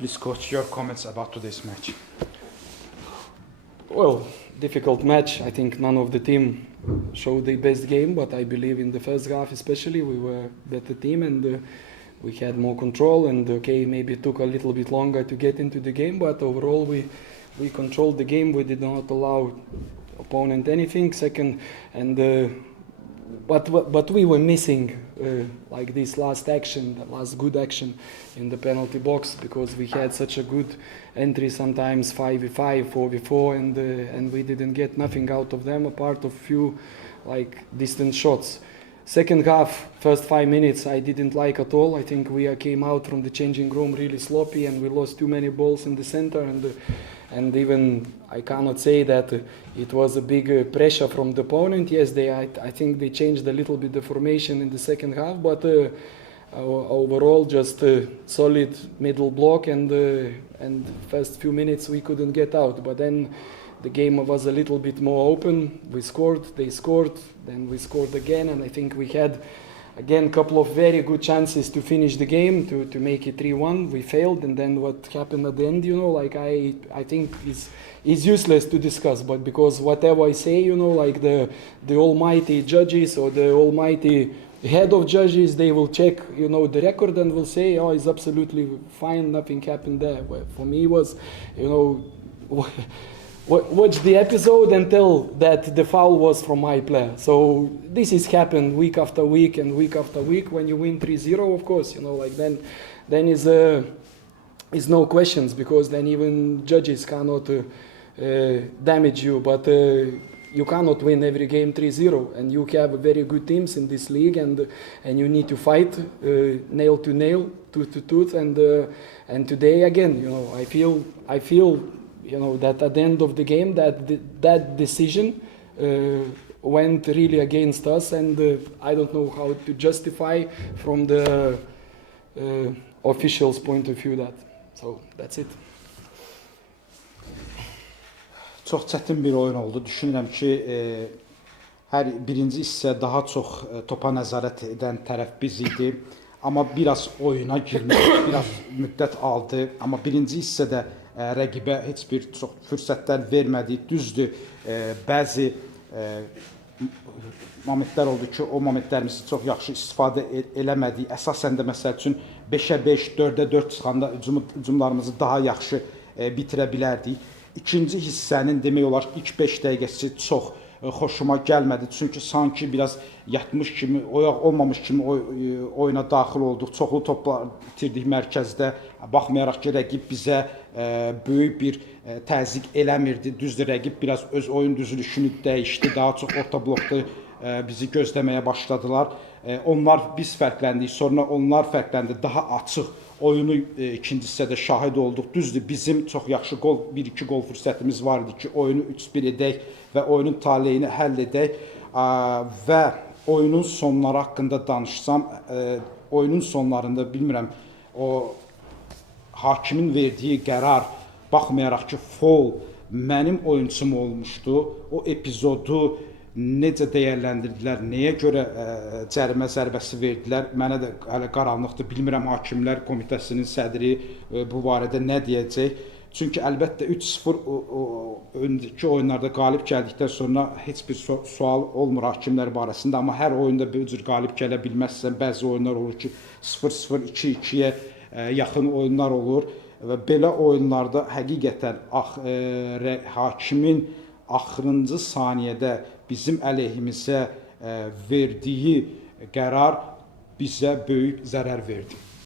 Please, coach, your comments about today's match. Well, difficult match. I think none of the team showed the best game, but I believe in the first half especially we were better team and we had more control and maybe it took a little bit longer to get into the game, but overall we controlled the game. We did not allow opponent anything. Second, and but we were missing like this last action, the last good action in the penalty box, because we had such a good entry, sometimes 5v5, 4v4, and we didn't get nothing out of them apart of few like distant shots. Second half, first 5 minutes, I didn't like at all. I think we came out from the changing room really sloppy and we lost too many balls in the center, and even I cannot say that it was a big pressure from the opponent. Yes, I think they changed a little bit the formation in the second half, but overall just a solid middle block, and first few minutes we couldn't get out. But then the game was a little bit more open. We scored, they scored, then we scored again, and I think we had again a couple of very good chances to finish the game, to make it 3-1. We failed, and then what happened at the end, like I think is useless to discuss, but because whatever I say, like the almighty judges or the almighty head of judges, they will check, the record and will say, oh, it's absolutely fine, nothing happened there. Well, for me it was, watch the episode and tell that the foul was from my player. So this has happened week after week and week after week. When you win 3-0, of course, like then is no questions, because then even judges cannot damage you. But you cannot win every game 3-0, and you have very good teams in this league, and you need to fight nail to nail, tooth to tooth, and today again, I feel that at the end of the game that decision went really against us, and I don't know how to justify from the officials' point of view that. So that's it. Çox çətin bir oyun oldu. Düşünürəm ki, hər birinci hissə daha çox topa nəzarət edən tərəf biz idi. Amma biraz oyuna girmək, biraz müddət aldı. Amma birinci hissədə rəqibə heç bir çox fürsətlər vermədik. Düzdür, bəzi momentlər oldu ki, o momentlərimizi çox yaxşı istifadə eləmədik. Əsasən də məsəl üçün 5-ə 5, 4-ə 4 çıxanda hücumlarımızı daha yaxşı bitirə bilərdik. İkinci hissənin demək olar ki, ilk 5 dəqiqəsi çox xoşuma gəlmədi. Çünki sanki biraz yatmış kimi, oyaq olmamış kimi oyuna daxil olduq. Çoxlu toplar itirdik mərkəzdə. Baxmayaraq ki, rəqib bizə böyük bir təzyiq eləmirdi. Düzdür, rəqib biraz öz oyun düzülüşünü dəyişdi. Daha çox orta blokda bizi gözləməyə başladılar. Biz fərqləndik, sonra onlar fərqləndi. Daha açıq oyunu ikinci hissədə şahid olduq. Düzdür, bizim çox yaxşı 1-2 gol fürsətimiz var idi ki, oyunu 3-1 edək və oyunun taleyini həll edək. Və oyunun sonları haqqında danışsam, oyunun sonlarında bilmirəm, o hakimin verdiyi qərar, baxmayaraq ki, foul mənim oyuncum olmuşdu. O epizodu necə dəyərləndirdilər, nəyə görə cərimə zərbəsi verdilər, mənə də hələ qaranlıqdır. Bilmirəm, hakimlər komitəsinin sədri bu barədə nə deyəcək. Çünki əlbəttə 3-0 öncəki oyunlarda qalib gəldikdən sonra heç bir sual olmur hakimlər barəsində, amma hər oyunda bir cür qalib gələ bilməzsən. Bəzi oyunlar olur ki, 0-0, 2-2-yə yaxın oyunlar olur və belə oyunlarda həqiqətən hakimin axırıncı saniyədə bizim əleyhimizə verdiyi qərar bizə böyük zərər verdi.